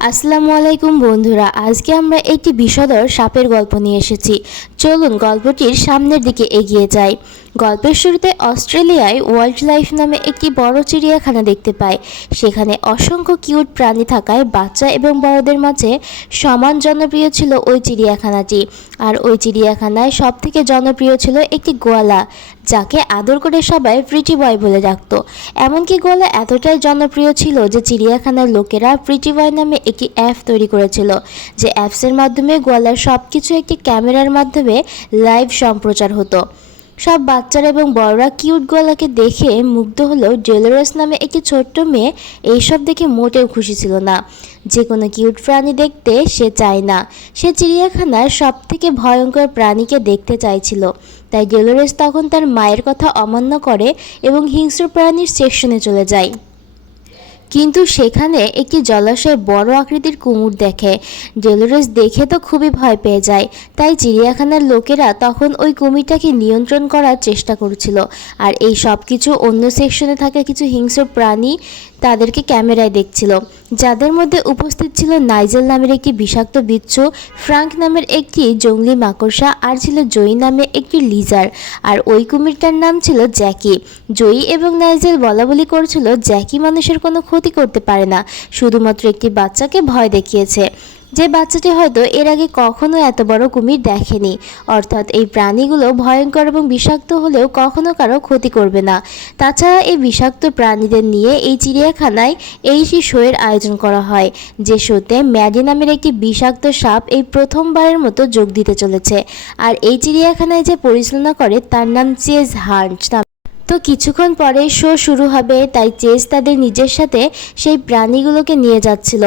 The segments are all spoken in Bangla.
আসসালামু আলাইকুম বন্ধুরা, আজকে আমরা একটি বিষধর সাপের গল্প নিয়ে এসেছি। চলুন গল্পটির সামনের দিকে এগিয়ে যাই। গল্পের শুরুতে অস্ট্রেলিয়ায় ওয়াইল্ড লাইফ নামে একটি বড় চিড়িয়াখানা দেখতে পায়। সেখানে অসংখ্য কিউট প্রাণী থাকায় বাচ্চা এবং বড়দের মাঝে সমান জনপ্রিয় ছিল ওই চিড়িয়াখানাটি। আর ওই চিড়িয়াখানায় সবথেকে জনপ্রিয় ছিল একটি গোয়ালা, যাকে আদর করে সবাই প্রিটি বয় বলে ডাকত। এমনকি গোয়ালা এতটাই জনপ্রিয় ছিল যে চিড়িয়াখানার লোকেরা প্রিটি বয় নামে একটি অ্যাপ তৈরি করেছিল, যে অ্যাপসের মাধ্যমে গোয়ালার সব কিছু একটি ক্যামেরার মাধ্যমে লাইভ সম্প্রচার হতো। সব বাচ্চারা এবং বড়রা কিউট গোয়ালাকে দেখে মুগ্ধ হলেও ডেলোরেস নামে একটি ছোট্ট মেয়ে এইসব দেখে মোটেও খুশি ছিল না। যে কোনো কিউট প্রাণী দেখতে সে চায় না, সে চিড়িয়াখানার সব থেকে ভয়ঙ্কর প্রাণীকে দেখতে চাইছিল। তাই ডেলোরেস তখন তার মায়ের কথা অমান্য করে এবং হিংস্র প্রাণীর সেকশনে চলে যায়। কিন্তু সেখানে একটি জলাশয়ে বড় আকৃতির কুমির দেখে। ডেলোরেস দেখে তো খুবই ভয় পেয়ে যায়। তাই চিড়িয়াখানার লোকেরা তখন ওই কুমিরটাকে নিয়ন্ত্রণ করার চেষ্টা করছিল। আর এই সব কিছু অন্য সেকশনে থাকা কিছু হিংস্র প্রাণী তাদেরকে ক্যামেরায় দেখছিল, যাদের মধ্যে উপস্থিত ছিল নাইজেল নামের একটি বিষাক্ত বিচ্ছু, ফ্রাঙ্ক নামের একটি জঙ্গলি মাকড়সা, আর ছিল জয়ী নামে একটি লিজার। আর ওই কুমিরটার নাম ছিল জ্যাকি। জয়ী এবং নাইজেল বলাবলি করছিল জ্যাকি মানুষের কোনো ক্ষতি করতে পারে না, শুধুমাত্র একটি বাচ্চাকে ভয় দেখিয়েছে, যে বাচ্চাটি হয়তো এর আগে কখনো এত বড় কুমির দেখেনি। অর্থাৎ এই প্রাণীগুলো ভয়ঙ্কর এবং বিষাক্ত হলেও কখনো কারো ক্ষতি করবে না। তাছাড়া এই বিষাক্ত প্রাণীদের নিয়ে এই চিড়িয়াখানায় এই শোয়ের আয়োজন করা হয়, যে শোতে ম্যাডি নামের একটি বিষাক্ত সাপ এই প্রথমবারের মতো যোগ দিতে চলেছে। আর এই চিড়িয়াখানায় যে পরিচালনা করে তার নাম চেজ হান্ট। তো কিছুক্ষণ পরে শো শুরু হবে, তাই চেজ তাদের নিজের সাথে সেই প্রাণীগুলোকে নিয়ে যাচ্ছিল,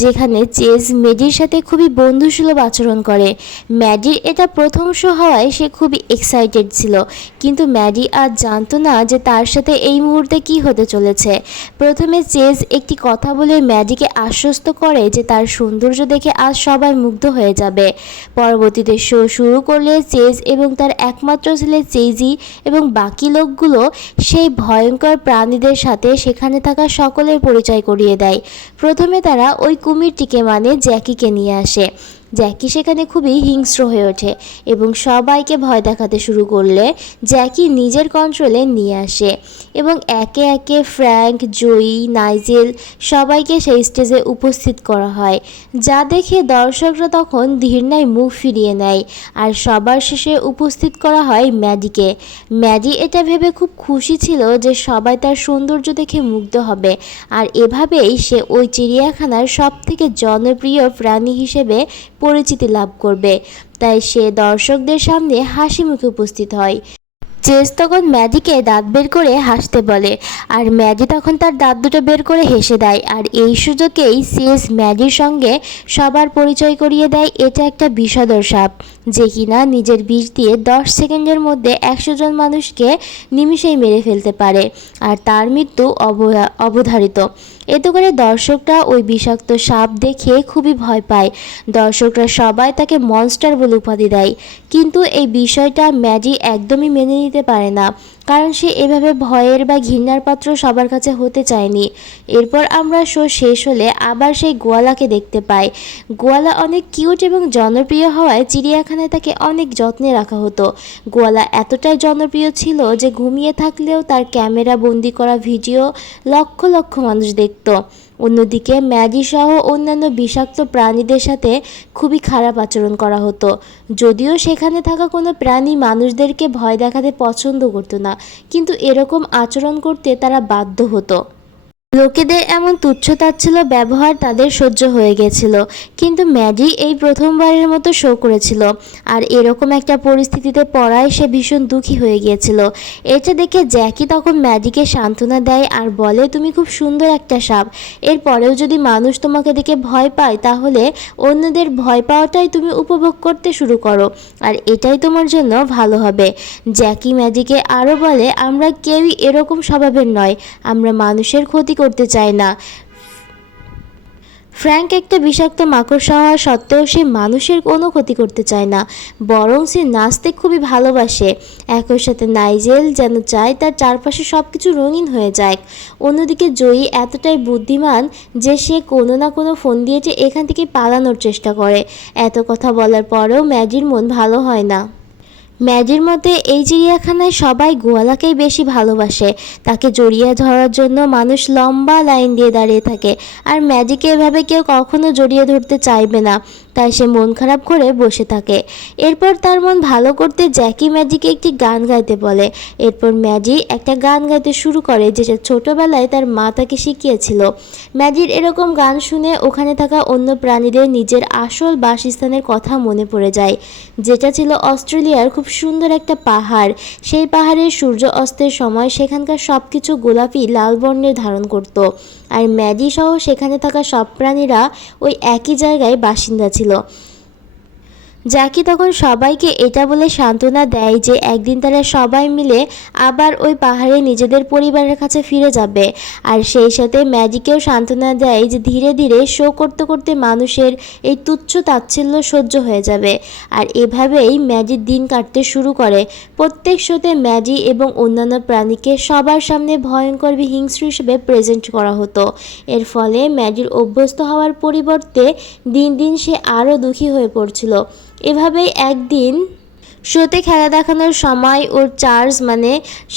যেখানে চেজ ম্যাডির সাথে খুবই বন্ধুসুলভ আচরণ করে। ম্যাডির এটা প্রথম শো হওয়ায় সে খুবই এক্সাইটেড ছিল, কিন্তু ম্যাডি আজ জানতো না যে তার সাথে এই মুহূর্তে কি হতে চলেছে। প্রথমে চেজ একটি কথা বলে ম্যাডিকে আশ্বস্ত করে যে তার সৌন্দর্য দেখে আজ সবাই মুগ্ধ হয়ে যাবে। পরবর্তীতে শো শুরু করলে চেজ এবং তার একমাত্র ছেলে চেজি এবং বাকি লোকগুলো সেই ভয়ঙ্কর প্রাণীদের সাথে সেখানে থাকা সকলের পরিচয় করিয়ে দেয়। প্রথমে তারা ওই কুমিরটিকে মানে জ্যাকিকে নিয়ে আসে। জ্যাকি সেখানে খুবই হিংস্র হয়ে ওঠে এবং সবাইকে ভয় দেখাতে শুরু করলে জ্যাকি নিজের কন্ট্রোলে নিয়ে আসে এবং একে একে ফ্র্যাঙ্ক, জয়ী, নাইজেল সবাইকে সেই স্টেজে উপস্থিত করা হয়, যা দেখে দর্শকরা তখন ঘৃণায় মুখ ফিরিয়ে নেয়। আর সবার শেষে উপস্থিত করা হয় ম্যাডিকে। ম্যাডি এটা ভেবে খুব খুশি ছিল যে সবাই তার সৌন্দর্য দেখে মুগ্ধ হবে, আর এভাবেই সে ওই চিড়িয়াখানার সবথেকে জনপ্রিয় প্রাণী হিসেবে পরিচিতি লাভ করবে। তাই সে দর্শকদের সামনে হাসি মুখে উপস্থিত হয়। চেজ তখন ম্যাডিকে দাঁত বের করে হাসতে বলে, আর ম্যাডি তখন তার দাঁত দুটো বের করে হেসে দেয়। আর এই সুযোগেই চেজ ম্যাডির সঙ্গে সবার পরিচয় করিয়ে দেয় এটা একটা বিষধর সাপ, যে কিনা নিজের বিষ দিয়ে 10 সেকেন্ডের মধ্যে 100 জন মানুষকে নিমিষেই মেরে ফেলতে পারে, আর তার মৃত্যু অবধারিত। এতে করে দর্শকরা ওই বিষাক্ত সাপ দেখে খুবই ভয় পায়। দর্শকরা সবাই তাকে মনস্টার বলে উপাধি দেয়, কিন্তু এই বিষয়টা ম্যাডি একদমই মেনে নিতে পারে না, কারণ সে এভাবে ভয়ের বা ঘৃণার পাত্র সবার কাছে হতে চায়নি। এরপর আমরা শো শেষ হলে আবার সেই গোয়ালাকে দেখতে পাই। গোয়ালা অনেক কিউট এবং জনপ্রিয় হওয়ায় চিড়িয়াখানায় তাকে অনেক যত্নে রাখা হতো। গোয়ালা এতটাই জনপ্রিয় ছিল যে ঘুমিয়ে থাকলেও তার ক্যামেরা বন্দি করা ভিডিও লক্ষ লক্ষ মানুষ দেখত। অন্যদিকে ম্যাডি সহ অন্যান্য বিষাক্ত প্রাণীদের সাথে খুবই খারাপ আচরণ করা হতো, যদিও সেখানে থাকা কোনো প্রাণী মানুষদেরকে ভয় দেখাতে পছন্দ করতো না, কিন্তু এরকম আচরণ করতে তারা বাধ্য হতো। লোকেদের এমন তুচ্ছ-তাচ্ছিল্য ব্যবহার তাদের সহ্য হয়ে গেছিল, কিন্তু ম্যাডি এই প্রথমবারের মতো শো করেছিল, আর এরকম একটা পরিস্থিতিতে পড়ায় সে ভীষণ দুঃখী হয়ে গিয়েছিল। এটা দেখে জ্যাকি তখন ম্যাডিকে সান্ত্বনা দেয় আর বলে, তুমি খুব সুন্দর একটা সাপ, এরপরেও যদি মানুষ তোমাকে দেখে ভয় পায় তাহলে অন্যদের ভয় পাওয়াটাই তুমি উপভোগ করতে শুরু করো, আর এটাই তোমার জন্য ভালো হবে। জ্যাকি ম্যাডিকে আরও বলে, আমরা কেউই এরকম স্বভাবের নয়, আমরা মানুষের ক্ষতি করতে চাই না। ফ্র্যাঙ্ক একটা বিষাক্ত মাকড়সা হওয়া সত্ত্বেও সে মানুষের কোনো ক্ষতি করতে চায় না, বরং সে নাচতে খুবই ভালোবাসে। একই সাথে নাইজেল যেন চায় তার চারপাশে সব কিছু রঙিন হয়ে যায়। অন্যদিকে জয়ী এতটাই বুদ্ধিমান যে সে কোনো না কোনো ফোন দিয়ে যে এখান থেকে পালানোর চেষ্টা করে। এত কথা বলার পরেও ম্যাজির মন ভালো হয় না। ম্যাজির মতে এই চিড়িয়াখানায় সবাই গোয়ালাকেই বেশি ভালোবাসে। তাকে জড়িয়ে ধরার জন্য মানুষ লম্বা লাইন দিয়ে দাঁড়িয়ে থাকে, আর ম্যাজিকে এভাবে কেউ কখনো জড়িয়ে ধরতে চাইবে না, তাই সে মন খারাপ করে বসে থাকে। এরপর তার মন ভালো করতে জ্যাকি ম্যাজিকে একটি গান গাইতে বলে। এরপর ম্যাজি একটা গান গাইতে শুরু করে, যেটা ছোটবেলায় তার মা তাকে শিখিয়েছিল। ম্যাজির এরকম গান শুনে ওখানে থাকা অন্য প্রাণীদের নিজের আসল বাসস্থানের কথা মনে পড়ে যায়, যেটা ছিল অস্ট্রেলিয়ার খুব সুন্দর একটা পাহাড়। সেই পাহাড়ের সূর্য অস্তের সময় সেখানকার সব কিছু গোলাপি লাল বর্ণের ধারণ করত, আর ম্যাজি সহ সেখানে থাকা সব প্রাণীরা ওই একই জায়গায় বাসিন্দা ছিল। জ্যাকি তখন সবাইকে এটা বলে সান্ত্বনা দেয় যে একদিন তারা সবাই মিলে আবার ওই পাহাড়ে নিজেদের পরিবারের কাছে ফিরে যাবে। আর সেই সাথে ম্যাজিকেও সান্ত্বনা দেয় যে ধীরে ধীরে শো করতে করতে মানুষের এই তুচ্ছ তাচ্ছিল্য সহ্য হয়ে যাবে। আর এভাবেই ম্যাজির দিন কাটতে শুরু করে। প্রত্যেক শোতে ম্যাজি এবং অন্যান্য প্রাণীকে সবার সামনে ভয়ঙ্কর হিংস্র হিসেবে প্রেজেন্ট করা হতো। এর ফলে ম্যাজির অভ্যস্ত হওয়ার পরিবর্তে দিন দিন সে আরও দুঃখী হয়ে পড়ছিল। এভাবেই একদিন শোতে খেলা দেখানোর সময় ওর চার্লস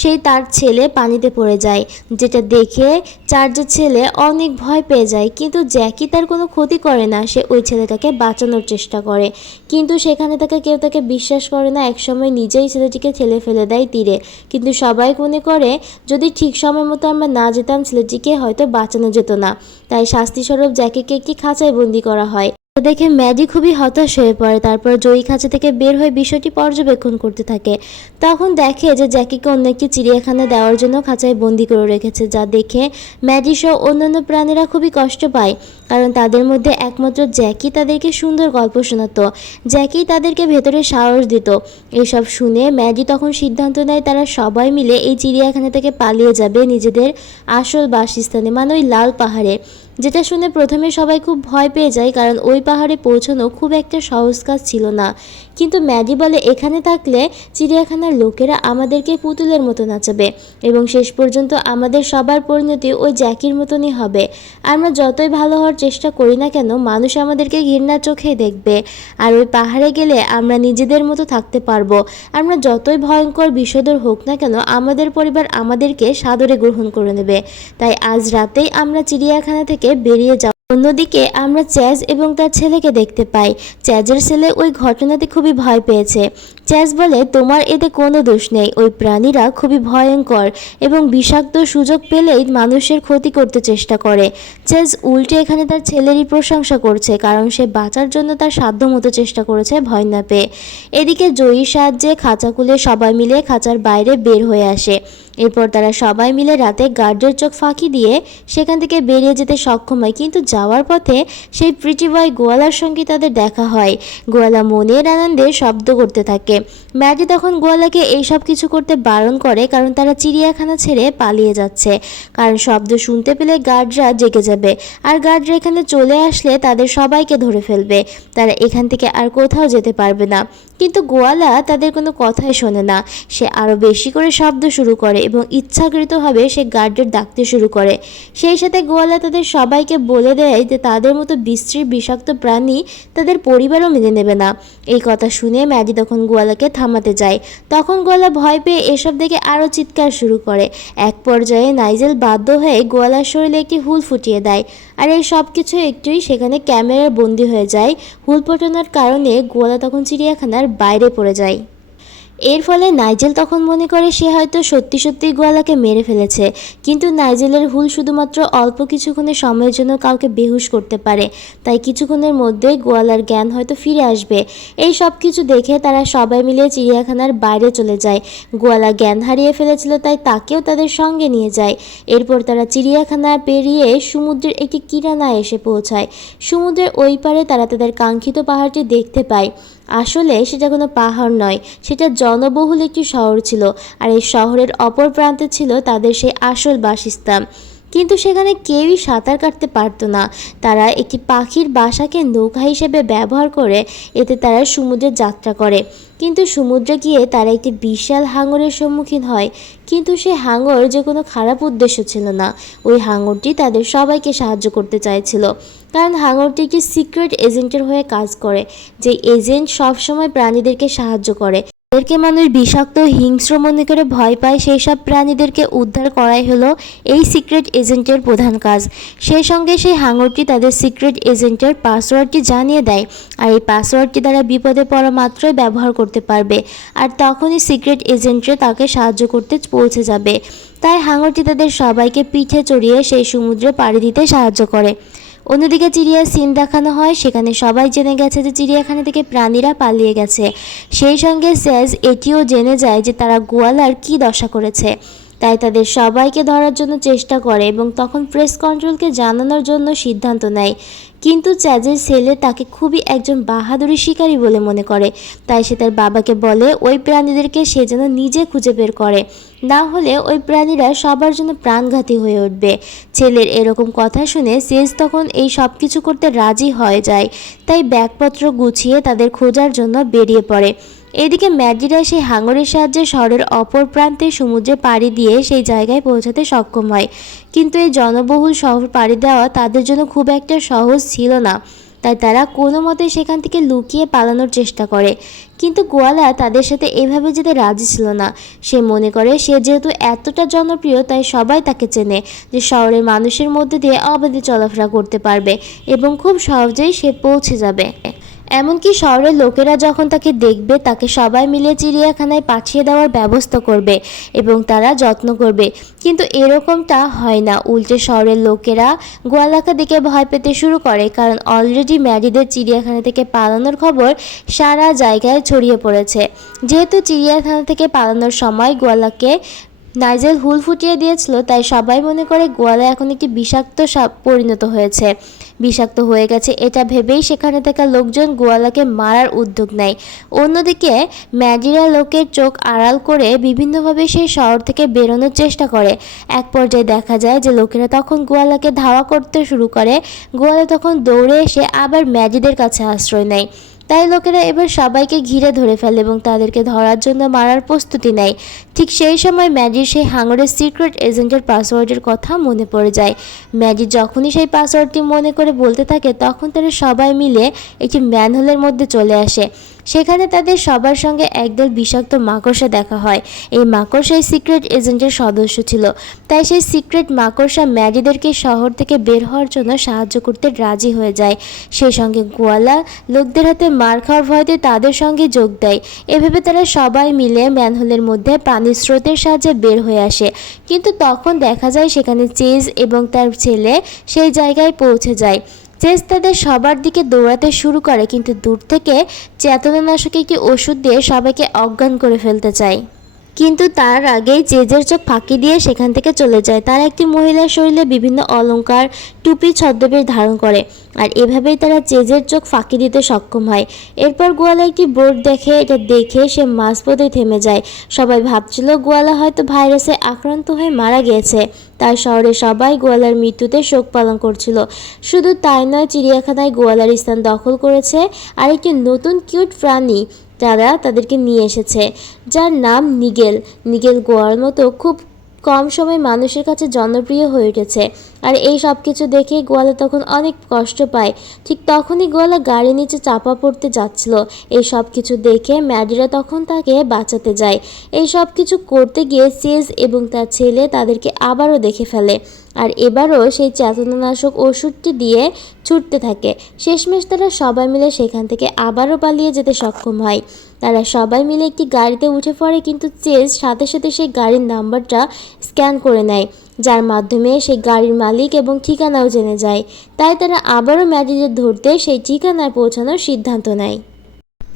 সেই তার ছেলে পানিতে পড়ে যায়, যেটা দেখে চার্লসের ছেলে অনেক ভয় পেয়ে যায়। কিন্তু জ্যাকি তার কোনো ক্ষতি করে না, সে ওই ছেলেটাকে বাঁচানোর চেষ্টা করে, কিন্তু সেখানে কেউ তাকে বিশ্বাস করে না। একসময় নিজেই ছেলেটিকে ঠেলে ফেলে দেয় তীরে, কিন্তু সবাই মনে করে যদি ঠিক সময় মতো আমরা না যেতাম ছেলেটিকে হয়তো বাঁচানো যেত না। তাই শাস্তিস্বরূপ জ্যাকিকে একটি খাঁচায় বন্দি করা হয়। দেখে ম্যাজি খুবই হতাশ হয়ে পড়ে। তারপর জয়ী খাঁচা থেকে বের হয়ে বিষয়টি পর্যবেক্ষণ করতে থাকে। তখন দেখে যে জ্যাকিকে অন্য একটি চিড়িয়াখানা দেওয়ার জন্য খাঁচায় বন্দি করে রেখেছে, যা দেখে ম্যাজি সহ অন্যান্য প্রাণীরা খুবই কষ্ট পায়, কারণ তাদের মধ্যে একমাত্র জ্যাকি তাদেরকে সুন্দর গল্প শোনাতো, জ্যাকি তাদেরকে ভেতরে সাহস দিত। এসব শুনে ম্যাজি তখন সিদ্ধান্ত নেয় তারা সবাই মিলে এই চিড়িয়াখানা থেকে পালিয়ে যাবে নিজেদের আসল বাসস্থানে, ওই লাল পাহাড়ে। যেটা শুনে প্রথমে সবাই খুব ভয় পেয়ে যায়, কারণ ওই পাহাড়ে পৌঁছানো খুব একটা সহজ কাজ ছিল না। কিন্তু ম্যাজি বলে এখানে থাকলে চিড়িয়াখানার লোকেরা আমাদেরকে পুতুলের মতো নাচাবে এবং শেষ পর্যন্ত আমাদের সবার পরিণতি ওই জ্যাকির মতনই হবে। আমরা যতই ভালো হওয়ার চেষ্টা করি না কেন, মানুষ আমাদেরকে ঘৃণার চোখেই দেখবে। আর ওই পাহাড়ে গেলে আমরা নিজেদের মতো থাকতে পারবো। আমরা যতই ভয়ঙ্কর বিষধর হোক না কেন, আমাদের পরিবার আমাদেরকে সাদরে গ্রহণ করে নেবে। তাই আজ রাতেই আমরা চিড়িয়াখানা থেকে বেরিয়ে যাও। অন্যদিকে আমরা চ্যাজ এবং তার ছেলেকে দেখতে পাই। চ্যাজের ছেলে ওই ঘটনাতে খুবই ভয় পেয়েছে। চ্যাজ বলে, তোমার এতে কোনো দোষ নেই, ওই প্রাণীরা খুবই ভয়ঙ্কর এবং বিষাক্ত, সুযোগ পেলেই মানুষের ক্ষতি করতে চেষ্টা করে। চ্যাজ উল্টে এখানে তার ছেলেরই প্রশংসা করছে, কারণ সে বাঁচার জন্য তার সাধ্যমতো চেষ্টা করেছে ভয় না পেয়ে। এদিকে জয়ীর সাহায্যে খাঁচা খুলে সবাই মিলে খাঁচার বাইরে বের হয়ে আসে। এরপর তারা সবাই মিলে রাতে গার্ডের চোখ ফাঁকি দিয়ে সেখান থেকে বেরিয়ে যেতে সক্ষম হয়। কিন্তু যাওয়ার পথে সেই প্রিটি বয় গোয়ালার সঙ্গে তাদের দেখা হয়। গোয়ালা মনের আনন্দে শব্দ করতে থাকে। ম্যাজি তখন গোয়ালাকে এইসব কিছু করতে বারণ করে, কারণ তারা চিড়িয়াখানা ছেড়ে পালিয়ে যাচ্ছে, কারণ শব্দ শুনতে পেলে গার্ডরা জেগে যাবে, আর গার্ডরা এখানে চলে আসলে তাদের সবাইকে ধরে ফেলবে। তারা এখান থেকে আর কোথাও যেতে পারবে না। কিন্তু গোয়ালা তাদের কোনো কথাই শোনে না। সে আরও বেশি করে শব্দ শুরু করে এবং ইচ্ছাকৃতভাবে সে গার্ডদের ডাকতে শুরু করে। সেই সাথে গোয়ালা তাদের সবাইকে বলে দেয় যে তাদের মতো বিশ্রী বিষাক্ত প্রাণী তাদের পরিবারও মেনে নেবে না। এই কথা শুনে ম্যাজি তখন গোয়ালাকে থামাতে যায়। তখন গোয়ালা ভয় পেয়ে এসব দেখে আরও চিৎকার শুরু করে। এক পর্যায়ে নাইজেল বাধ্য হয়ে গোয়ালার শরীরে একটি হুল ফুটিয়ে দেয়, আর এই সব কিছু একটুই সেখানে ক্যামেরার বন্দি হয়ে যায়। হুল ফোটানোর কারণে গোয়ালা তখন চিড়িয়াখানার বাইরে পড়ে যায়। এর ফলে নাইজেল তখন মনে করে সে হয়তো সত্যি সত্যিই গোয়ালাকে মেরে ফেলেছে, কিন্তু নাইজেলের হুল শুধুমাত্র অল্প কিছুক্ষণের সময়ের জন্য কাউকে বেহুশ করতে পারে, তাই কিছুক্ষণের মধ্যেই গোয়ালার জ্ঞান হয়তো ফিরে আসবে। এই সব কিছু দেখে তারা সবাই মিলে চিড়িয়াখানার বাইরে চলে যায়। গোয়ালা জ্ঞান হারিয়ে ফেলেছিল, তাই তাকেও তাদের সঙ্গে নিয়ে যায়। এরপর তারা চিড়িয়াখানা পেরিয়ে সমুদ্রের একটি কিনারায় এসে পৌঁছায়। সমুদ্রের ওই পারে তারা তাদের কাঙ্ক্ষিত পাহাড়টি দেখতে পায়। আসলে সেটা কোনো পাহাড় নয়, সেটা জনবহুল একটি শহর ছিল, আর এই শহরের অপর প্রান্তে ছিল তাদের সেই আসল বাসস্থান। কিন্তু সেখানে কেউই সাঁতার কাটতে পারতো না। তারা একটি পাখির বাসাকে নৌকা হিসেবে ব্যবহার করে এতে তারা সমুদ্রে যাত্রা করে। কিন্তু সমুদ্রে গিয়ে তারা একটি বিশাল হাঙরের সম্মুখীন হয়। কিন্তু সে হাঙর যে কোনো খারাপ উদ্দেশ্য ছিল না। ওই হাঙরটি তাদের সবাইকে সাহায্য করতে চাইছিল, কারণ হাঙরটি একটি সিক্রেট এজেন্টের হয়ে কাজ করে, যে এজেন্ট সবসময় প্রাণীদেরকে সাহায্য করে। তাদেরকে মানুষ বিষাক্ত হিংস্র মনে করে ভয় পায়, সেই সব প্রাণীদেরকে উদ্ধার করাই হলো এই সিক্রেট এজেন্টের প্রধান কাজ। সেই সঙ্গে সেই হাঙরটি তাদের সিক্রেট এজেন্টের পাসওয়ার্ডটি জানিয়ে দেয়, আর এই পাসওয়ার্ডটি তারা বিপদে পড়া মাত্রই ব্যবহার করতে পারবে, আর তখনই সিক্রেট এজেন্টরা তাকে সাহায্য করতে পৌঁছে যাবে। তাই হাঙরটি তাদের সবাইকে পিঠে চড়িয়ে সেই সমুদ্রে পাড়ি দিতে সাহায্য করে। অন্যদিকে চিড়িয়ার সিন দেখানো হয়, সেখানে সবাই জেনে গেছে যে চিড়িয়াখানা থেকে প্রাণীরা পালিয়ে গেছে। সেই সঙ্গে স্যাজ এটিও জেনে যায় যে তারা গোয়ালার কী দশা করেছে। তাই তাদের সবাইকে ধরার জন্য চেষ্টা করে এবং তখন প্রেস কন্ট্রোলকে জানানোর জন্য সিদ্ধান্ত নেয়। কিন্তু চ্যাজের ছেলে তাকে খুবই একজন বাহাদুরি শিকারী বলে মনে করে। তাই সে তার বাবাকে বলে ওই প্রাণীদেরকে সে যেন নিজে খুঁজে বের করে, না হলে ওই প্রাণীরা সবার জন্য প্রাণঘাতী হয়ে উঠবে। ছেলের এরকম কথা শুনে সেজ তখন এই সব কিছু করতে রাজি হয়ে যায়। তাই ব্যাগপত্র গুছিয়ে তাদের খোঁজার জন্য বেরিয়ে পড়ে। এদিকে ম্যাডিরা সেই হাঙরের সাহায্যে শহরের অপর প্রান্তে সমুদ্রে পাড়ি দিয়ে সেই জায়গায় পৌঁছাতে সক্ষম হয়। কিন্তু এই জনবহুল শহর পাড়ি দেওয়া তাদের জন্য খুব একটা সহজ ছিল না। তাই তারা কোনো মতে সেখান থেকে লুকিয়ে পালানোর চেষ্টা করে। কিন্তু গোয়ালা তাদের সাথে এভাবে যেতে রাজি ছিল না। সে মনে করে সে যেহেতু এতটা জনপ্রিয়, তাই সবাই তাকে চেনে, যে শহরের মানুষের মধ্যে দিয়ে অবাধে চলাফেরা করতে পারবে এবং খুব সহজেই সে পৌঁছে যাবে। এমনকি শহরের লোকেরা যখন তাকে দেখবে, তাকে সবাই মিলে চিড়িয়াখানায় পাঠিয়ে দেওয়ার ব্যবস্থা করবে এবং তারা যত্ন করবে। কিন্তু এরকমটা হয় না। উল্টে শহরের লোকেরা গোয়ালাকে দেখে ভয় পেতে শুরু করে, কারণ অলরেডি ম্যাডিদের চিড়িয়াখানা থেকে পালানোর খবর সারা জায়গায় ছড়িয়ে পড়েছে। যেহেতু চিড়িয়াখানা থেকে পালানোর সময় গোয়ালাকে নাইজেল হুল ফুটিয়ে দিয়েছিল, তাই সবাই মনে করে গোয়ালা এখন একটি বিষাক্ত সাপ পরিণত হয়েছে, বিষাক্ত হয়ে গেছে। এটা ভেবেই সেখানে থাকা লোকজন গোয়ালাকে মারার উদ্যোগ নেয়। অন্যদিকে ম্যাডিরা লোকের চোখ আড়াল করে বিভিন্নভাবে সেই শহর থেকে বেরোনোর চেষ্টা করে। এক পর্যায়ে দেখা যায় যে লোকেরা তখন গোয়ালাকে ধাওয়া করতে শুরু করে। গোয়ালা তখন দৌড়ে এসে আবার ম্যাডিদের কাছে আশ্রয় নেয়। তাই লোকেরা এবার সবাইকে ঘিরে ধরে ফেলে এবং তাদেরকে ধরার জন্য মারার প্রস্তুতি নেয়। ঠিক সেই সময় ম্যাডির সেই হাঙরের সিক্রেট এজেন্টের পাসওয়ার্ডের কথা মনে পড়ে যায়। ম্যাডি যখনই সেই পাসওয়ার্ডটি মনে করে বলতে থাকে, তখন তারা সবাই মিলে একটি ম্যানহোলের মধ্যে চলে আসে। সেখানে তাদের সবার সঙ্গে একদল বিষাক্ত মাকড়সা দেখা হয়। এই মাকড়সাই সিক্রেট এজেন্টের সদস্য ছিল। তাই সেই সিক্রেট মাকড়সা ম্যাডিদেরকে শহর থেকে বের হওয়ার জন্য সাহায্য করতে রাজি হয়ে যায়। সেই সঙ্গে গোয়ালা লোকদের হাতে মার খাওয়ার ভয়তে তাদের সঙ্গে যোগ দেয়। এভাবে তারা সবাই মিলে ম্যানহোলের মধ্যে পানির স্রোতের সাহায্যে বের হয়ে আসে। কিন্তু তখন দেখা যায় সেখানে চেজ এবং তার ছেলে সেই জায়গায় পৌঁছে যায়। চেজ তাদের সবার দিকে দৌড়াতে শুরু করে, কিন্তু দূর থেকে চেতনানাশক একটি ওষুধ দিয়ে সবাইকে অজ্ঞান করে ফেলতে চায়। কিন্তু তার আগেই চেজের চোখ ফাঁকি দিয়ে সেখান থেকে চলে যায়। তারা একটি মহিলার শরীরে বিভিন্ন অলংকার, টুপি, ছদ্মবেশ ধারণ করে, আর এভাবেই তারা চেজের চোখ ফাঁকি দিতে সক্ষম হয়। এরপর গোয়ালা একটি বোর্ড দেখে, এটা দেখে সে মাঝপথে থেমে যায়। সবাই ভাবছিল গোয়ালা হয়তো ভাইরাসে আক্রান্ত হয়ে মারা গিয়েছে। তাই শহরে সবাই গোয়ালার মৃত্যুতে শোক পালন করছিল। শুধু তাই নয়, চিড়িয়াখানায় গোয়ালার স্থান দখল করেছে আর একটি নতুন কিউট প্রাণী যারা তাদেরকে নিয়ে এসেছে, যার নাম নিগেল। নিগেল গোয়ার মতো খুব কম সময় মানুষের কাছে জনপ্রিয় হয়ে উঠেছে। আর এই সব কিছু দেখে গোয়ালা তখন অনেক কষ্ট পায়। ঠিক তখনই গোয়ালা গাড়ির নিচে চাপা পড়তে যাচ্ছিল। এই সব কিছু দেখে ম্যাডিরা তখন তাকে বাঁচাতে যায়। এই সব কিছু করতে গিয়ে চেজ এবং তার ছেলে তাদেরকে আবারও দেখে ফেলে, আর এবারও সেই চেতনানাশক ওষুধটি দিয়ে ছুটতে থাকে। শেষমেশ তারা সবাই মিলে সেখান থেকে আবারও পালিয়ে যেতে সক্ষম হয়। তারা সবাই মিলে একটি গাড়িতে উঠে পড়ে, কিন্তু চেজ সাথে সাথে সেই গাড়ির নাম্বারটা স্ক্যান করে নেয়, যার মাধ্যমে সেই গাড়ির মালিক এবং ঠিকানাও জেনে যায়। তাই তারা আবারও ম্যাডিদের ধরতে সেই ঠিকানায় পৌঁছানোর সিদ্ধান্ত নেয়।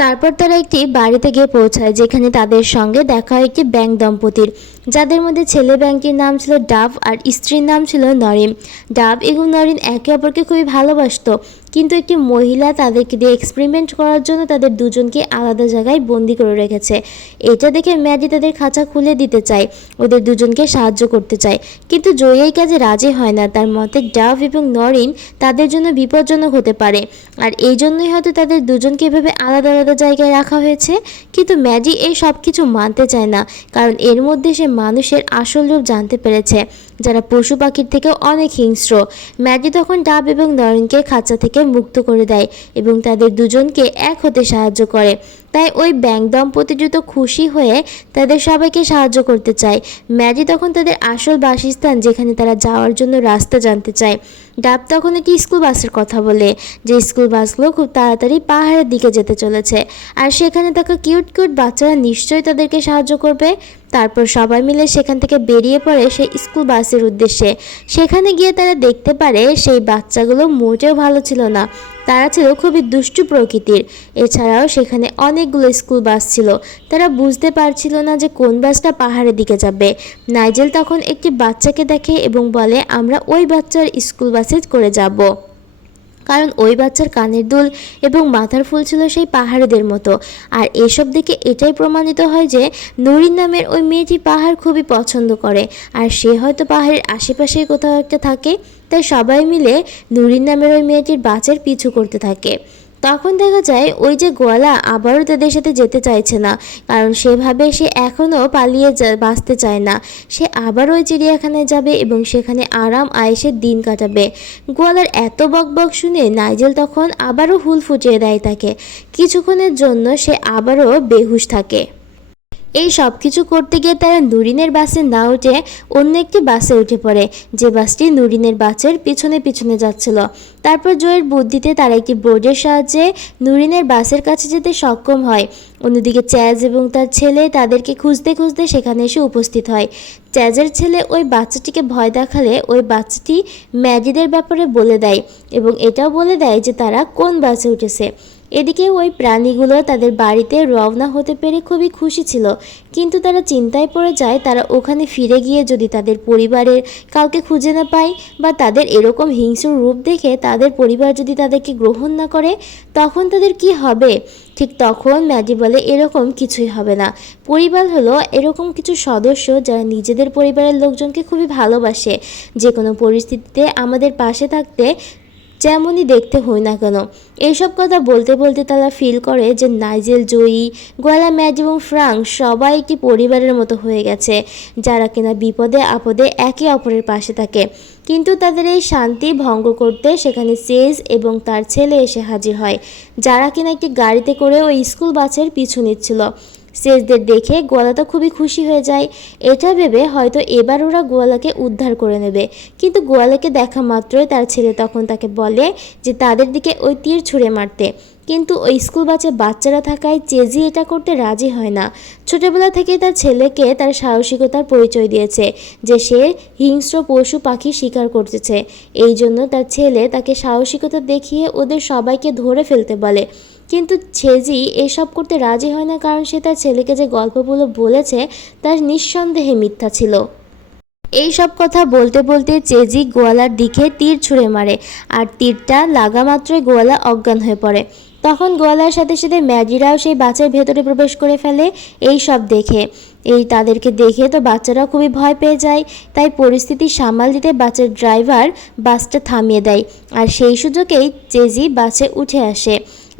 তারপর তারা একটি বাড়িতে গিয়ে পৌঁছায়, যেখানে তাদের সঙ্গে দেখা হয় একটি ব্যাঙ দম্পতির। যাদের মধ্যে ছেলে ব্যাংকের নাম ছিল ডাভ আর স্ত্রীর নাম ছিল নরিন। ডাভ এবং নরিন একে অপরকে খুবই ভালোবাসতো, কিন্তু একটি মহিলা তাদেরকে দিয়ে এক্সপেরিমেন্ট করার জন্য তাদের দুজনকে আলাদা জায়গায় বন্দি করে রেখেছে। এটা দেখে ম্যাডি তাদের খাঁচা খুলে দিতে চায়, ওদের দুজনকে সাহায্য করতে চায়, কিন্তু জয়ী এই কাজে রাজি হয় না। তার মতে ডাভ এবং নরিন তাদের জন্য বিপজ্জনক হতে পারে, আর এই জন্যই হয়তো তাদের দুজনকে এভাবে আলাদা আলাদা জায়গায় রাখা হয়েছে। কিন্তু ম্যাডি এই সব কিছু মানতে চায় না, কারণ এর মধ্যে সে মানুষের আসল রূপ জানতে পেরেছে, যারা পশু পাখির থেকেও অনেক হিংস্র। ম্যাডি তখন ডাব এবং নরিনকে খাঁচা থেকে মুক্ত করে দেয় এবং তাদের দুজনকে এক হতে সাহায্য করে। তাই ওই ব্যাঙ দম্পতি দ্রুত খুশি হয়ে তাদের সবাইকে সাহায্য করতে চায়। ম্যাডি তখন তাদের আসল বাসস্থান, যেখানে তারা যাওয়ার জন্য রাস্তা জানতে চায়। ডাব তখন একটি স্কুল বাসের কথা বলে, যে স্কুল বাসগুলো খুব তাড়াতাড়ি পাহাড়ের দিকে যেতে চলেছে, আর সেখানে থাকা কিউট কিউট বাচ্চারা নিশ্চয়ই তাদেরকে সাহায্য করবে। তারপর সবাই মিলে সেখান থেকে বেরিয়ে পড়ে সেই স্কুল বাসের উদ্দেশ্যে। সেখানে গিয়ে তারা দেখতে পারে সেই বাচ্চাগুলো মোটেও ভালো ছিল না, তারা ছিল খুবই দুষ্টু প্রকৃতির। এছাড়াও সেখানে অনেকগুলো স্কুল বাস ছিল, তারা বুঝতে পারছিল না যে কোন বাসটা পাহাড়ের দিকে যাবে। নাইজেল তখন একটি বাচ্চাকে দেখে এবং বলে, আমরা ওই বাচ্চার স্কুল বাসে করে যাব, কারণ ওই বাচ্চার কানের দুল এবং মাথার ফুল ছিল সেই পাহাড়িদের মতো। আর এসব দেখে এটাই প্রমাণিত হয় যে নরিন নামের ওই মেয়েটি পাহাড় খুবই পছন্দ করে, আর সে হয়তো পাহাড়ের আশেপাশেই কোথাও একটা থাকে। তাই সবাই মিলে নরিন নামের ওই মেয়েটির বাসের পিছু করতে থাকে। তখন দেখা যায় ওই যে গোয়ালা আবারও তাদের সাথে যেতে চাইছে না, কারণ সেভাবে সে এখনও পালিয়ে বাঁচতে চায় না। সে আবার ওই চিড়িয়াখানায় যাবে এবং সেখানে আরাম আয়েসের দিন কাটাবে। গোয়ালার এত বকবক শুনে নাইজেল তখন আবারও হুল ফুটিয়ে দেয় তাকে। কিছুক্ষণের জন্য সে আবারও বেহুশ থাকে। এই সব কিছু করতে গিয়ে তারা নুরিনের বাসে না উঠে অন্য একটি বাসে উঠে পড়ে, যে বাসটি নুরিনের বাসের পিছনে পিছনে যাচ্ছিল। তারপর জয়ের বুদ্ধিতে তারা একটি বোর্ডের সাহায্যে নুরিনের বাসের কাছে যেতে সক্ষম হয়। অন্যদিকে চ্যাজ এবং তার ছেলে তাদেরকে খুঁজতে খুঁজতে সেখানে এসে উপস্থিত হয়। চ্যাজের ছেলে ওই বাচ্চাটিকে ভয় দেখালে ওই বাচ্চাটি ম্যাডিদের ব্যাপারে বলে দেয় এবং এটাও বলে দেয় যে তারা কোন বাসে উঠেছে। এদিকে ওই প্রাণীগুলো তাদের বাড়িতে রওনা হতে পেরে খুবই খুশি ছিল, কিন্তু তারা চিন্তায় পড়ে যায় তারা ওখানে ফিরে গিয়ে যদি তাদের পরিবারের কাউকে খুঁজে না পায়, বা তাদের এরকম হিংস্র রূপ দেখে তাদের পরিবার যদি তাদেরকে গ্রহণ না করে, তখন তাদের কি হবে। ঠিক তখন ম্যাডি বলে, এরকম কিছুই হবে না। পরিবার হলো এরকম কিছু সদস্য যারা নিজেদের পরিবারের লোকজনকে খুবই ভালোবাসে, যে কোনো পরিস্থিতিতে আমাদের পাশে থাকতে যেমনই দেখতে হই না কেন। এইসব কথা বলতে বলতে তারা ফিল করে যে নাইজেল, জয়ী, গোয়ালা, ম্যাড এবং ফ্রাঙ্ক সবাই একটি পরিবারের মতো হয়ে গেছে, যারা কিনা বিপদে আপদে একে অপরের পাশে থাকে। কিন্তু তাদের এই শান্তি ভঙ্গ করতে সেখানে সেজ এবং তার ছেলে এসে হাজির হয়, যারা কিনা একটি গাড়িতে করে ওই স্কুল বাসের পিছু নিচ্ছিল। সেজদের দেখে গোয়ালা তো খুবই খুশি হয়ে যায়, এটা ভেবে হয়তো এবার ওরা গোয়ালাকে উদ্ধার করে নেবে। কিন্তু গোয়ালাকে দেখা মাত্রই তার ছেলে তখন তাকে বলে যে তাদের দিকে ওই তীর ছুঁড়ে মারতে, কিন্তু ওই স্কুল বাসে বাচ্চারা থাকায় চেজি এটা করতে রাজি হয় না। ছোটবেলা থেকেই তার ছেলেকে তার সাহসিকতার পরিচয় দিয়েছে যে সে হিংস্র পশু পাখি শিকার করতেছে। এই জন্য তার ছেলে তাকে সাহসিকতা দেখিয়ে ওদের সবাইকে ধরে ফেলতে বলে। কিন্তু ছেজি এসব করতে রাজি হয় না, কারণ সে তার ছেলেকে যে গল্পগুলো বলেছে তা নিঃসন্দেহে মিথ্যা ছিল। এই সব কথা বলতে বলতে চেজি গোয়ালার দিকে তীর ছুঁড়ে মারে, আর তীরটা লাগা মাত্রই গোয়ালা অজ্ঞান হয়ে পড়ে। তখন গোয়ালার সাথে সাথে ম্যাডিরাও সেই বাসের ভেতরে প্রবেশ করে ফেলে। এই সব দেখে তাদেরকে দেখে তো বাচ্চারাও খুবই ভয় পেয়ে যায়। তাই পরিস্থিতি সামাল দিতে বাসের ড্রাইভার বাসটা থামিয়ে দেয়, আর সেই সুযোগেই চেজি বাসে উঠে আসে।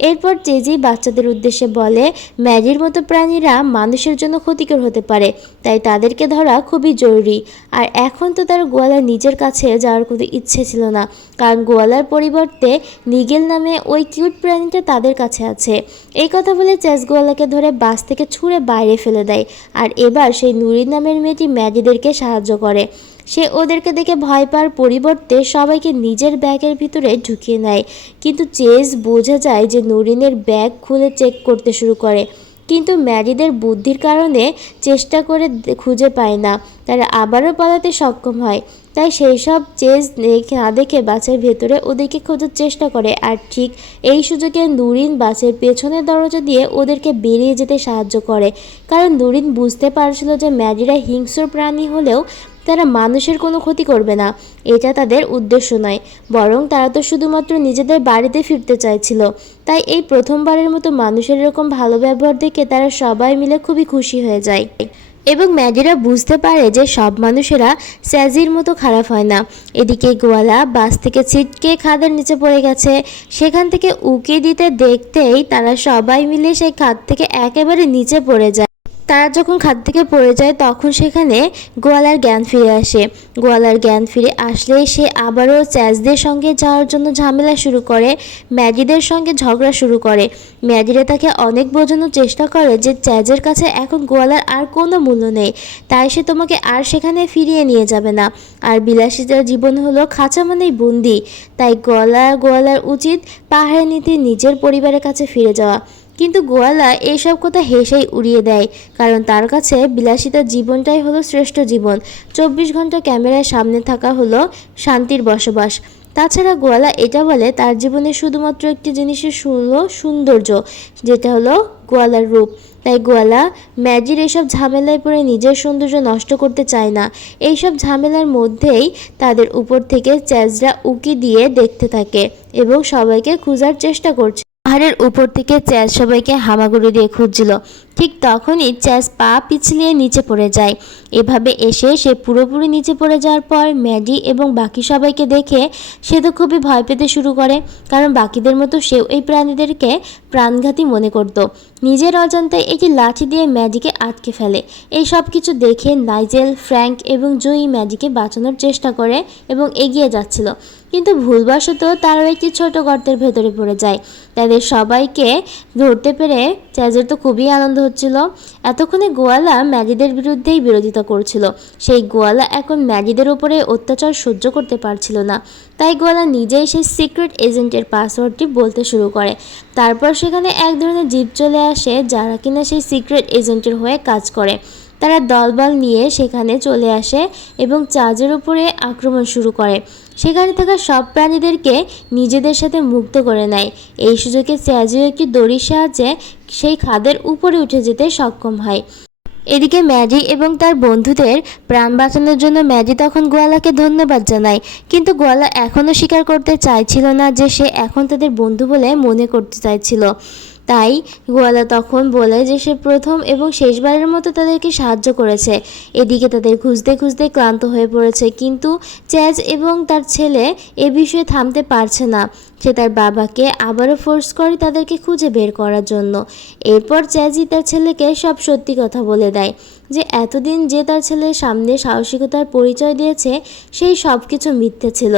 এরপর চেজি বাচ্চাদের উদ্দেশ্যে বলে, ম্যাডির মতো প্রাণীরা মানুষের জন্য ক্ষতিকর হতে পারে, তাই তাদেরকে ধরা খুবই জরুরি। আর এখন তো তার গোয়ালার নিজের কাছে যাওয়ার কোনো ইচ্ছে ছিল না, কারণ গোয়ালার পরিবর্তে নিগেল নামে ওই কিউট প্রাণীটা তাদের কাছে আছে। এই কথা বলে চ্যাজ গোয়ালাকে ধরে বাস থেকে ছুঁড়ে বাইরে ফেলে দেয়, আর এবার সেই নুরি নামের মেয়েটি ম্যাডিদেরকে সাহায্য করে। সে ওদেরকে দেখে ভয় পাওয়ার পরিবর্তে সবাইকে নিজের ব্যাগের ভিতরে ঢুকিয়ে নেয়। কিন্তু চেজ বোঝা যায় যে নুরিনের ব্যাগ খুলে চেক করতে শুরু করে, কিন্তু ম্যাজিদের বুদ্ধির কারণে চেষ্টা করে খুঁজে পায় না, তারা আবারও পালাতে সক্ষম হয়। তাই সেই সব চেজ না দেখে বাসের ভেতরে ওদেরকে খোঁজার চেষ্টা করে। আর ঠিক এই সুযোগে নুরিন বাসের পেছনের দরজা দিয়ে ওদেরকে বেরিয়ে যেতে সাহায্য করে, কারণ নুরিন বুঝতে পারছিল যে ম্যাজিরা হিংস্র প্রাণী হলেও তারা মানুষের কোনো ক্ষতি করবে না, এটা তাদের উদ্দেশ্য নয়, বরং তারা তো শুধুমাত্র নিজেদের বাড়িতে ফিরতে চাইছিল। তাই এই প্রথমবারের মতো মানুষের এরকম ভালো ব্যবহার দেখে তারা সবাই মিলে খুবই খুশি হয়ে যায় এবং ম্যাজিরা বুঝতে পারে যে সব মানুষেরা স্যাজির মতো খারাপ হয় না। এদিকে গোয়ালা বাস থেকে ছিটকে খাদের নিচে পড়ে গেছে, সেখান থেকে উকি দিতে দেখতেই তারা সবাই মিলে সেই খাদ থেকে একেবারে নিচে পড়ে যায়। তারা যখন খাদ থেকে পড়ে যায় তখন সেখানে গোয়ালার জ্ঞান ফিরে আসে। গোয়ালার জ্ঞান ফিরে আসলেই সে আবারও চ্যাজদের সঙ্গে যাওয়ার জন্য ঝামেলা শুরু করে, ম্যাজিদের সঙ্গে ঝগড়া শুরু করে। ম্যাজিরা তাকে অনেক বোঝানোর চেষ্টা করে যে চ্যাজের কাছে এখন গোয়ালার আর কোনো মূল্য নেই, তাই সে তোমাকে আর সেখানে ফিরিয়ে নিয়ে যাবে না। আর বিলাসিতার জীবন হলো খাঁচা মানেই বন্দি, তাই গোয়ালার উচিত পাহাড়ে নিতে নিজের পরিবারের কাছে ফিরে যাওয়া। কিন্তু গোয়ালা এইসব কথা হেসেই উড়িয়ে দেয়, কারণ তার কাছে বিলাসিতার জীবনটাই হলো শ্রেষ্ঠ জীবন। 24 ঘন্টা ক্যামেরার সামনে থাকা হলো শান্তির বসবাস। তাছাড়া গোয়ালা এটা বলে তার জীবনে শুধুমাত্র একটি জিনিসের হলো সৌন্দর্য, যেটা হলো গোয়ালার রূপ। তাই গোয়ালা ম্যাজির এইসব ঝামেলায় পড়ে নিজের সৌন্দর্য নষ্ট করতে চায় না। এইসব ঝামেলার মধ্যেই তাদের উপর থেকে চ্যাজরা উকি দিয়ে দেখতে থাকে এবং সবাইকে খোঁজার চেষ্টা করছে। পাহাড়ের উপর থেকে চ্যাজ সবাইকে হামাগুড়ি দিয়ে খুঁজছিল। ঠিক তখনই চ্যাজ পা পিছলিয়ে নিচে পড়ে যায়। এভাবে এসে সে পুরোপুরি নিচে পড়ে যাওয়ার পর ম্যাডি এবং বাকি সবাইকে দেখে সে তো খুবই ভয় পেতে শুরু করে, কারণ বাকিদের মতো সেও এই প্রাণীদেরকে প্রাণঘাতী মনে করত। নিজের অজান্তে একটি লাঠি দিয়ে ম্যাডিকে আটকে ফেলে। এই সব কিছু দেখে নাইজেল, ফ্র্যাঙ্ক এবং জয়ী ম্যাডিকে বাঁচানোর চেষ্টা করে এবং এগিয়ে যাচ্ছিল, কিন্তু ভুলবশত তারাও একটি ছোট গর্তের ভেতরে পড়ে যায়। তাদের সবাইকে ধরতে পেরে চ্যাজের তো খুবই আনন্দ হচ্ছিল। এতক্ষণে গোয়ালা ম্যাজিদের বিরুদ্ধেই বিরোধিতা করছিল। সেই গোয়ালা এখন ম্যাজিদের ওপরে অত্যাচার সহ্য করতে পারছিল না, তাই গোয়ালা নিজেই সেই সিক্রেট এজেন্টের পাসওয়ার্ডটি বলতে শুরু করে। তারপর সেখানে এক ধরনের জীব চলে আসে যারা কিনা সেই সিক্রেট এজেন্টের হয়ে কাজ করে। তারা দলবল নিয়ে সেখানে চলে আসে এবং চার্জের উপরে আক্রমণ শুরু করে। সেখানে থাকা সব প্রাণীদেরকে নিজেদের সাথে মুক্ত করে নেয়। এই সুযোগে চ্যাজও একটি দড়ির সাহায্যে সেই খাদের উপরে উঠে যেতে সক্ষম হয়। এদিকে ম্যাডি এবং তার বন্ধুদের প্রাণ বাঁচানোর জন্য ম্যাডি তখন গোয়ালাকে ধন্যবাদ জানায়, কিন্তু গোয়ালা এখনও স্বীকার করতে চাইছিল না যে সে এখন তাদের বন্ধু বলে মনে করতে চাইছিল। তাই গোয়ালা তখন বলে যে সে প্রথম এবং শেষবারের মতো তাদেরকে সাহায্য করেছে। এদিকে তাদের খুঁজতে খুঁজতে ক্লান্ত হয়ে পড়েছে, কিন্তু চ্যাজ এবং তার ছেলে এ বিষয়ে থামতে পারছে না। সে তার বাবাকে আবারও ফোর্স করে তাদেরকে খুঁজে বের করার জন্য। এরপর চ্যাজি তার ছেলেকে সব সত্যি কথা বলে দেয় যে এতদিন যে তার ছেলের সামনে সাহসিকতার পরিচয় দিয়েছে সেই সব কিছু মিথ্যে ছিল।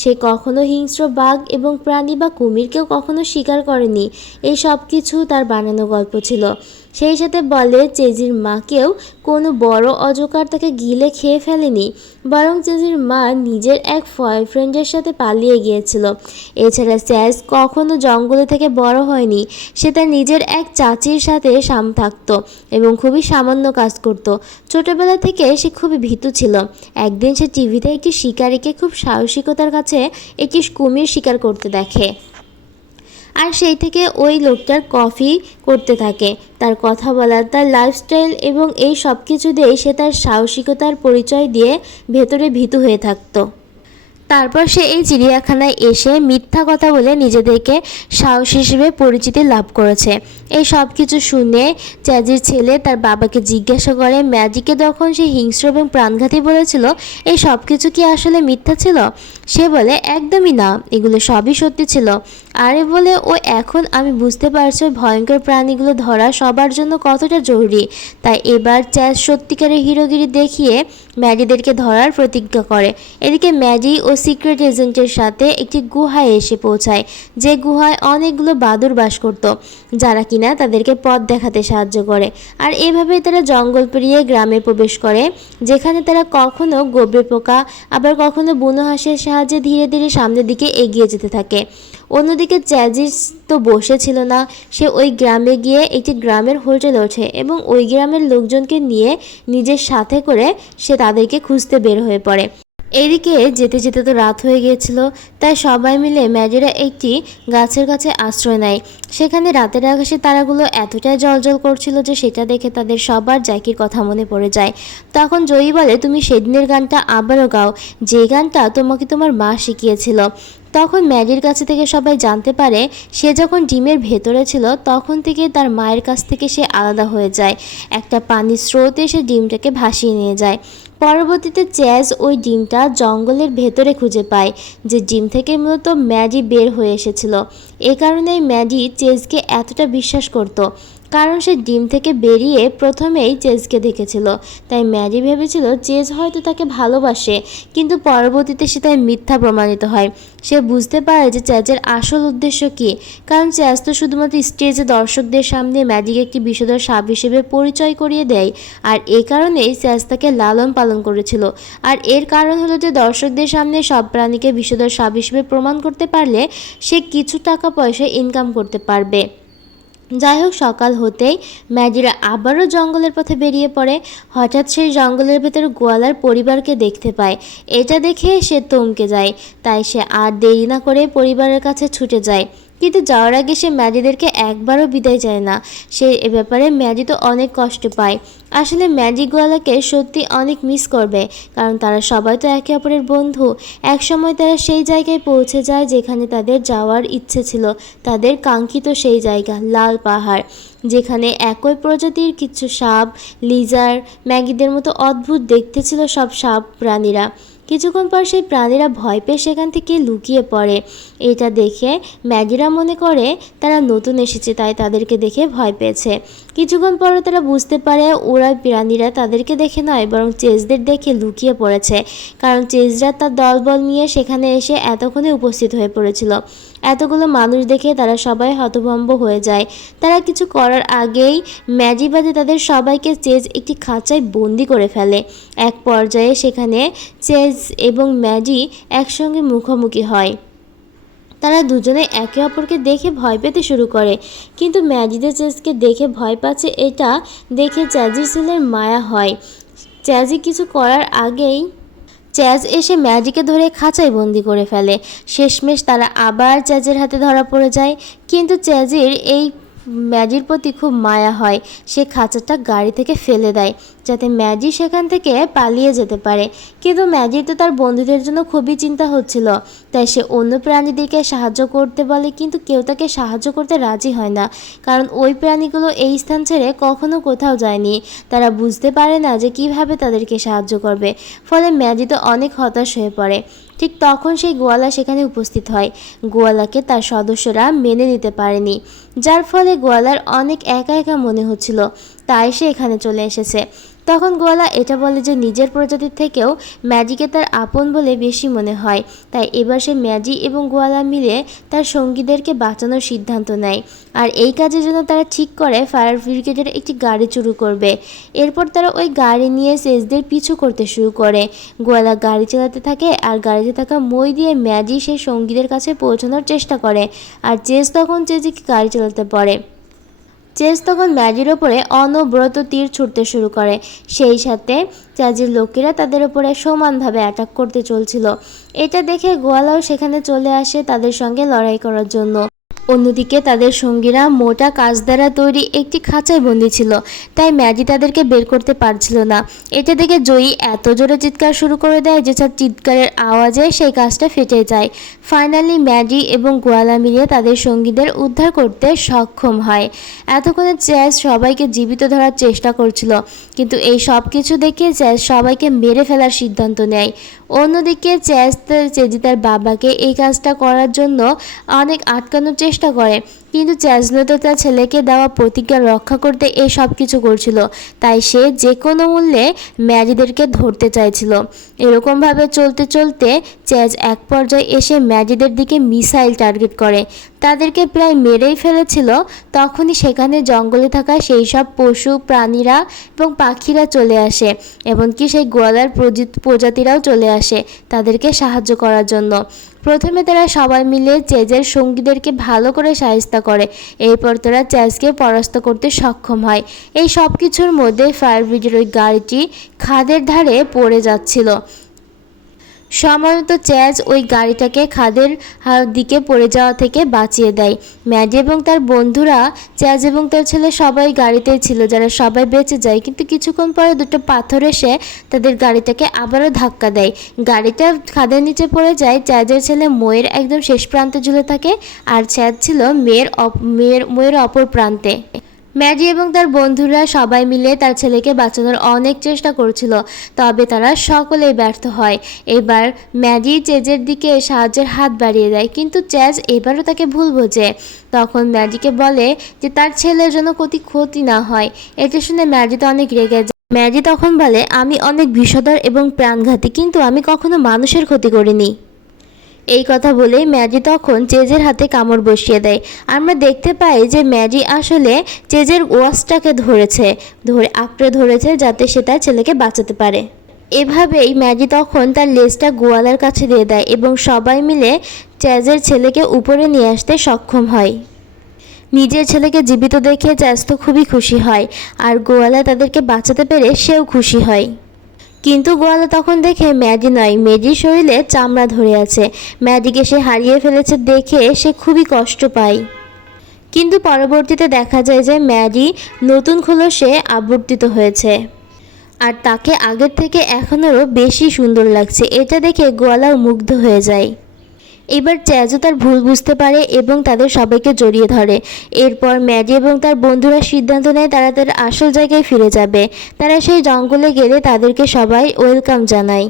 সে কখনো হিংস্র বাঘ এবং প্রাণী বা কুমিরকেও কখনো স্বীকার করেনি। এই সব কিছু তার বানানো গল্প ছিল। সেই সাথে বলে চেজির মাকেও কোনো বড় অজগর তাকে গিলে খেয়ে ফেলেনি, বরং চেজির মা নিজের এক বয়ফ্রেন্ডের সাথে পালিয়ে গিয়েছিল। এছাড়া চ্যাজ কখনো জঙ্গলে থেকে বড় হয়নি। সে তার নিজের এক চাচির সাথে থাকতো এবং খুবই সামান্য কাজ করত। ছোটবেলা থেকে সে খুবই ভীতু ছিল। একদিন সে টিভিতে একটি শিকারীকে খুব সাহসিকতার কাছে একটি কুমির শিকার করতে দেখে, আর সেই থেকে ওই লোকটার কপি করতে থাকে। তার কথা বলা, তার লাইফস্টাইল এবং এই সব কিছু দিয়েই সে তার সাহসিকতার পরিচয় দিয়ে ভেতরে ভীতু হয়ে থাকতো। তারপর সে এই চিড়িয়াখানায় এসে মিথ্যা কথা বলে নিজেদেরকে সাহস হিসেবে পরিচিতি লাভ করেছে। এই সব কিছু শুনে চ্যাজির ছেলে তার বাবাকে জিজ্ঞাসা করে ম্যাজিকে যখন সে হিংস্র এবং প্রাণঘাতী বলেছিল এই সব কিছু কি আসলে মিথ্যা ছিল? সে বলে একদমই না, এগুলো সবই সত্যি ছিল। আরে বলে ও এখন আমি বুঝতে পারছি ভয়ঙ্কর প্রাণীগুলো ধরা সবার জন্য কতটা জরুরি। তাই এবার চ্যাজ সত্যিকারের হিরোগিরি দেখিয়ে ম্যাজিদেরকে ধরার প্রতিজ্ঞা করে। এদিকে ম্যাজি ও সিক্রেট এজেন্টের সাথে একটি গুহায় এসে পৌঁছায়, যে গুহায় অনেকগুলো বাদুড় বাস করত, যারা কিনা তাদেরকে পথ দেখাতে সাহায্য করে। আর এভাবেই তারা জঙ্গল পেরিয়ে গ্রামে প্রবেশ করে, যেখানে তারা কখনো গোবরে পোকা আবার কখনো বুনো হাঁসের সাহায্যে ধীরে ধীরে সামনের দিকে এগিয়ে যেতে থাকে। অন্যদিকে চ্যাজিস তো বসেছিল না, সে ওই গ্রামে গিয়ে একটি গ্রামের হোটেলে ওঠে এবং ওই গ্রামের লোকজনকে নিয়ে নিজের সাথে করে সে তাদেরকে খুঁজতে বের হয়ে পড়ে। এদিকে যেতে যেতে তো রাত হয়ে গিয়েছিল, তাই সবাই মিলে ম্যাজিরা একটি গাছের কাছে আশ্রয় নেয়। সেখানে রাতের আকাশে তারাগুলো এতটাই জ্বলজ্বল করছিল যে সেটা দেখে তাদের সবার জ্যাকির কথা মনে পড়ে যায়। তখন জয়ী বলে, তুমি সেদিনের গানটা আবারও গাও, যে গানটা তোমাকে তোমার মা শিখিয়েছিল। তখন ম্যাডির কাছে থেকে সবাই জানতে পারে সে যখন ডিমের ভেতরে ছিল তখন থেকে তার মায়ের কাছ থেকে সে আলাদা হয়ে যায়। একটা পানির স্রোত এসে ডিমটাকে ভাসিয়ে নিয়ে যায়। পরবর্তীতে চ্যাজ ওই ডিমটা জঙ্গলের ভেতরে খুঁজে পায়, যে ডিম থেকে মূলত ম্যাডি বের হয়ে এসেছিল। এ কারণেই ম্যাডি চেজকে এতটা বিশ্বাস করত, কারণ সে ডিম থেকে বেরিয়ে প্রথমেই চেজকে দেখেছিল। তাই ম্যাডি ভেবেছিল চেজ হয়তো তাকে ভালোবাসে, কিন্তু পরবর্তীতে সে তাই মিথ্যা প্রমাণিত হয়। সে বুঝতে পারে যে চ্যাজের আসল উদ্দেশ্য কী, কারণ চ্যাজ তো শুধুমাত্র স্টেজে দর্শকদের সামনে ম্যাডিকে একটি বিষধর সাপ হিসেবে পরিচয় করিয়ে দেয়, আর এই কারণেই চ্যাজ তাকে লালন পালন করেছিল। আর এর কারণ হলো যে দর্শকদের সামনে সব প্রাণীকে বিষধর সাপ হিসেবে প্রমাণ করতে পারলে সে কিছু টাকা পয়সা ইনকাম করতে পারবে। যাই হোক, সকাল হতেই ম্যাডিরা আবারও জঙ্গলের পথে বেরিয়ে পড়ে। হঠাৎ সেই জঙ্গলের ভেতর গোয়ালার পরিবারকে দেখতে পায়। এটা দেখে সে থমকে যায়, তাই সে আর দেরি না করে পরিবারের কাছে ছুটে যায়। কিন্তু যাওয়ার আগে সে ম্যাজিদেরকে একবারও বিদায় যায় না। সে এ ব্যাপারে ম্যাজি তো অনেক কষ্ট পায়। আসলে ম্যাজি গোয়ালাকে সত্যি অনেক মিস করবে, কারণ তারা সবাই তো একে অপরের বন্ধু। একসময় তারা সেই জায়গায় পৌঁছে যায় যেখানে তাদের যাওয়ার ইচ্ছে ছিল, তাদের কাঙ্ক্ষিত সেই জায়গা লাল পাহাড়, যেখানে একই প্রজাতির কিছু সাপ, লিজার, ম্যাগিদের মতো অদ্ভুত দেখতে ছিল সব সাপ প্রাণীরা। কিছুক্ষণ পর সেই প্রাণীরা ভয় পেয়ে সেখান থেকে লুকিয়ে পড়ে। এটা দেখে ম্যাগিরা মনে করে তারা নতুন এসেছে, তাই তাদেরকে দেখে ভয় পেয়েছে। কিছুক্ষণ পরে তারা বুঝতে পারে ওরা প্রাণীরা তাদেরকে দেখে নয়, বরং চেজদের দেখে লুকিয়ে পড়েছে, কারণ চেজরা তার দলবল নিয়ে সেখানে এসে এতক্ষণে উপস্থিত হয়ে পড়েছিল। এতগুলো মানুষ দেখে তারা সবাই হতভম্ব হয়ে যায়। তারা কিছু করার আগেই ম্যাজিবাদে তাদের সবাইকে চেজ একটি খাঁচায় বন্দি করে ফেলে। এক পর্যায়ে সেখানে চেজ এবং ম্যাজি একসঙ্গে মুখোমুখি হয়। তারা দুজনে একে অপরকে দেখে ভয় পেতে শুরু করে, কিন্তু ম্যাজিদের চেজকে দেখে ভয় পাচ্ছে এটা দেখে চ্যাজির ছেলের মায়া হয়। চ্যাজি কিছু করার আগেই চ্যাজ এসে ম্যাজিকে ধরে খাঁচায় বন্দি করে ফেলে। শেষমেশ তারা আবার চ্যাজের হাতে ধরা পড়ে যায়, কিন্তু চ্যাজির এই ম্যাজির প্রতি খুব মায়া হয়। সে খাঁচাটা গাড়ি থেকে ফেলে দেয় যাতে ম্যাজি সেখান থেকে পালিয়ে যেতে পারে। কিন্তু ম্যাজির তো তার বন্ধুদের জন্য খুবই চিন্তা হচ্ছিল, তাই সে অন্য প্রাণীদেরকে সাহায্য করতে বলে, কিন্তু কেউ তাকে সাহায্য করতে রাজি হয় না, কারণ ওই প্রাণীগুলো এই স্থান ছেড়ে কখনো কোথাও যায়নি। তারা বুঝতে পারে না যে কিভাবে তাদেরকে সাহায্য করবে, ফলে ম্যাজি তো অনেক হতাশ হয়ে পড়ে। ঠিক তখন সেই গোয়ালা সেখানে উপস্থিত হয়। গোয়ালাকে তার সদস্যরা মেনে নিতে পারেনি, যার ফলে গোয়ালার অনেক একা একা মনে হচ্ছিল, তাই সে এখানে চলে এসেছে। তখন গোয়ালা এটা বলে যে নিজের প্রজাতির থেকেও ম্যাজিকে তার আপন বলে বেশি মনে হয়, তাই এবার সে ম্যাজি এবং গোয়ালা মিলে তার সঙ্গীদেরকে বাঁচানোর সিদ্ধান্ত নেয়। আর এই কাজের জন্য তারা ঠিক করে ফায়ার ব্রিগেডের একটি গাড়ি চুরি করবে। এরপর তারা ওই গাড়ি নিয়ে চেজদের পিছু করতে শুরু করে। গোয়ালা গাড়ি চালাতে থাকে আর গাড়িতে থাকা মই দিয়ে ম্যাজি সেই সঙ্গীদের কাছে পৌঁছানোর চেষ্টা করে, আর চেজ তখন চেজিকে গাড়ি চালাতে পারে। চেজ তখন ম্যাজির ওপরে অনবরত তীর ছুটতে শুরু করে। সেই সাথে চ্যাজের লোকেরা তাদের ওপরে সমানভাবে অ্যাটাক করতে চলছিল। এটা দেখে গোয়ালাও সেখানে চলে আসে তাদের সঙ্গে লড়াই করার জন্য। অন্যদিকে তাদের সঙ্গীরা মোটা কাঁচ দ্বারা তৈরি একটি খাঁচায় বন্দি ছিল, তাই ম্যাজি তাদেরকে বের করতে পারছিল না। এটা দেখে জয়ী এত জোরে চিৎকার শুরু করে দেয় যে তার চিৎকারের আওয়াজে সেই কাঁচটা ফেটে যায়। ফাইনালি ম্যাজি এবং গোয়ালা মিলিয়ে তাদের সঙ্গীদের উদ্ধার করতে সক্ষম হয়। এতক্ষণে চ্যাজ সবাইকে জীবিত ধরার চেষ্টা করছিল, কিন্তু এই সব কিছু দেখে চ্যাজ সবাইকে মেরে ফেলার সিদ্ধান্ত নেয়। অন্যদিকে চেজি তার বাবাকে এই কাজটা করার জন্য অনেক আটকানোর চেষ্টা করে, কিন্তু চ্যাজনো তো তার ছেলেকে দেওয়া প্রতিজ্ঞা রক্ষা করতে এই সব কিছু করছিল, তাই সে যে কোনো মূল্যে ম্যাজিদেরকে ধরতে চাইছিল। এরকমভাবে চলতে চলতে চ্যাজ এক পর্যায়ে এসে ম্যাজিদের দিকে মিসাইল টার্গেট করে। তাদেরকে প্রায় মেরেই ফেলেছিল। তখনই সেখানে জঙ্গলে থাকা সেই সব পশু প্রাণীরা এবং পাখিরা চলে আসে, এমনকি সেই গোয়ালার প্রজাতিরাও চলে আসে তাদেরকে সাহায্য করার জন্য। প্রথমে তারা সবাই মিলে চেজের সঙ্গীদেরকে ভালো করে শায়েস্তা করে, এরপর তারা চেজকে পরাস্ত করতে সক্ষম হয়। এই সব কিছুর মধ্যে ফায়ার ব্রিগেডের ওই গাড়িটি খাদের ধারে পড়ে যাচ্ছিল। সময়মতো চ্যাজ ওই গাড়িটাকে খাদের দিকে পড়ে যাওয়া থেকে বাঁচিয়ে দেয়। ম্যাডি এবং তার বন্ধুরা, চ্যাজ এবং তার ছেলে সবাই গাড়িতেই ছিল, যারা সবাই বেঁচে যায়। কিন্তু কিছুক্ষণ পরে দুটো পাথর এসে তাদের গাড়িটাকে আবারও ধাক্কা দেয়। গাড়িটা খাদের নিচে পড়ে যায়। চ্যাজের ছেলে ময়ের একদম শেষ প্রান্তে ঝুলে থাকে, আর চ্যাজ ছিল ময়ের অপর প্রান্তে। ম্যাডি এবং তার বন্ধুরা সবাই মিলে তার ছেলেকে বাঁচানোর অনেক চেষ্টা করছিল, তবে তারা সকলেই ব্যর্থ হয়। এবার ম্যাডি চেজের দিকে সাহায্যের হাত বাড়িয়ে দেয়, কিন্তু চ্যাজ এবারও তাকে ভুল বোঝে। তখন ম্যাডিকে বলে যে তার ছেলের জন্য ক্ষতি না হয়। এটা শুনে ম্যাডি তো অনেক রেগে যায়। ম্যাডি তখন বলে, আমি অনেক বিষধর এবং প্রাণঘাতী, কিন্তু আমি কখনো মানুষের ক্ষতি করিনি। এই কথা বলেই ম্যাডি তখন চেজের হাতে কামড় বসিয়ে দেয়। আমরা দেখতে পাই যে ম্যাডি আসলে চেজের ওয়াচটাকে আঁকড়ে ধরেছে, যাতে সে তার ছেলেকে বাঁচাতে পারে। এভাবেই ম্যাডি তখন তার লেজটা গোয়ালার কাছে দিয়ে দেয় এবং সবাই মিলে চেজের ছেলেকে উপরে নিয়ে আসতে সক্ষম হয়। নিজের ছেলেকে জীবিত দেখে চেজ তো খুবই খুশি হয়, আর গোয়ালা তাদেরকে বাঁচাতে পেরে সেও খুশি হয়। কিন্তু গোয়ালা তখন দেখে ম্যাডি নয়, ম্যাডির শরীরে চামড়া ধরে আছে। ম্যাডিকে সে হারিয়ে ফেলেছে দেখে সে খুবই কষ্ট পায়। কিন্তু পরবর্তীতে দেখা যায় যে ম্যাডি নতুন খোলসে আবর্তিত হয়েছে, আর তাকে আগের থেকে এখনও বেশি সুন্দর লাগছে। এটা দেখে গোয়ালাও মুগ্ধ হয়ে যায়। এবার চ্যাজও তার ভুল বুঝতে পারে এবং তাদের সবাইকে জড়িয়ে ধরে। এরপর ম্যাডি এবং তার বন্ধুরা সিদ্ধান্ত নেয় তারা তাদের আসল জায়গায় ফিরে যাবে। তারা সেই জঙ্গলে গেলে তাদেরকে সবাই ওয়েলকাম জানায়।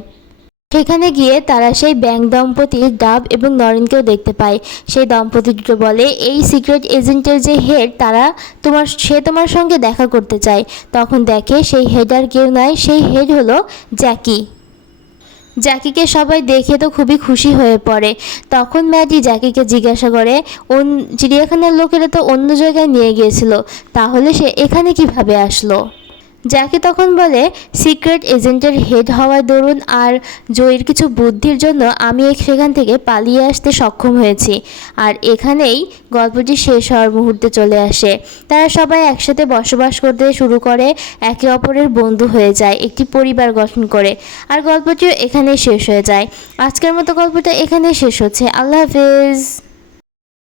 সেখানে গিয়ে তারা সেই ব্যাং দম্পতি ডাব এবং নরেনকেও দেখতে পায়। সেই দম্পতি দুটো বলে, এই সিক্রেট এজেন্টের যে হেড সে তোমার সঙ্গে দেখা করতে চায়। তখন দেখে সেই হেড আর কেউ নয়, সেই হেড হলো জ্যাকি। জ্যাকিকে সবাই দেখে তো খুবই খুশি হয়ে পড়ে। তখন ম্যাডি জ্যাকিকে জিজ্ঞাসা করে, চিড়িয়াখানার লোকেরা তো অন্য জায়গায় নিয়ে গিয়েছিল, তাহলে সে এখানে কিভাবে আসলো? জ্যাকি তখন বলে, সিক্রেট এজেন্টের হেড হওয়ার দরুন আর জয়ের কিছু বুদ্ধির জন্য আমি সেখান থেকে পালিয়ে আসতে সক্ষম হয়েছি। আর এখানেই গল্পটি শেষ হওয়ার মুহূর্তে চলে আসে। তারা সবাই একসাথে বসবাস করতে শুরু করে, একে অপরের বন্ধু হয়ে যায়, একটি পরিবার গঠন করে। আর গল্পটিও এখানেই শেষ হয়ে যায়। আজকের মতো গল্পটা এখানেই শেষ হচ্ছে। আল্লাহ হাফেজ।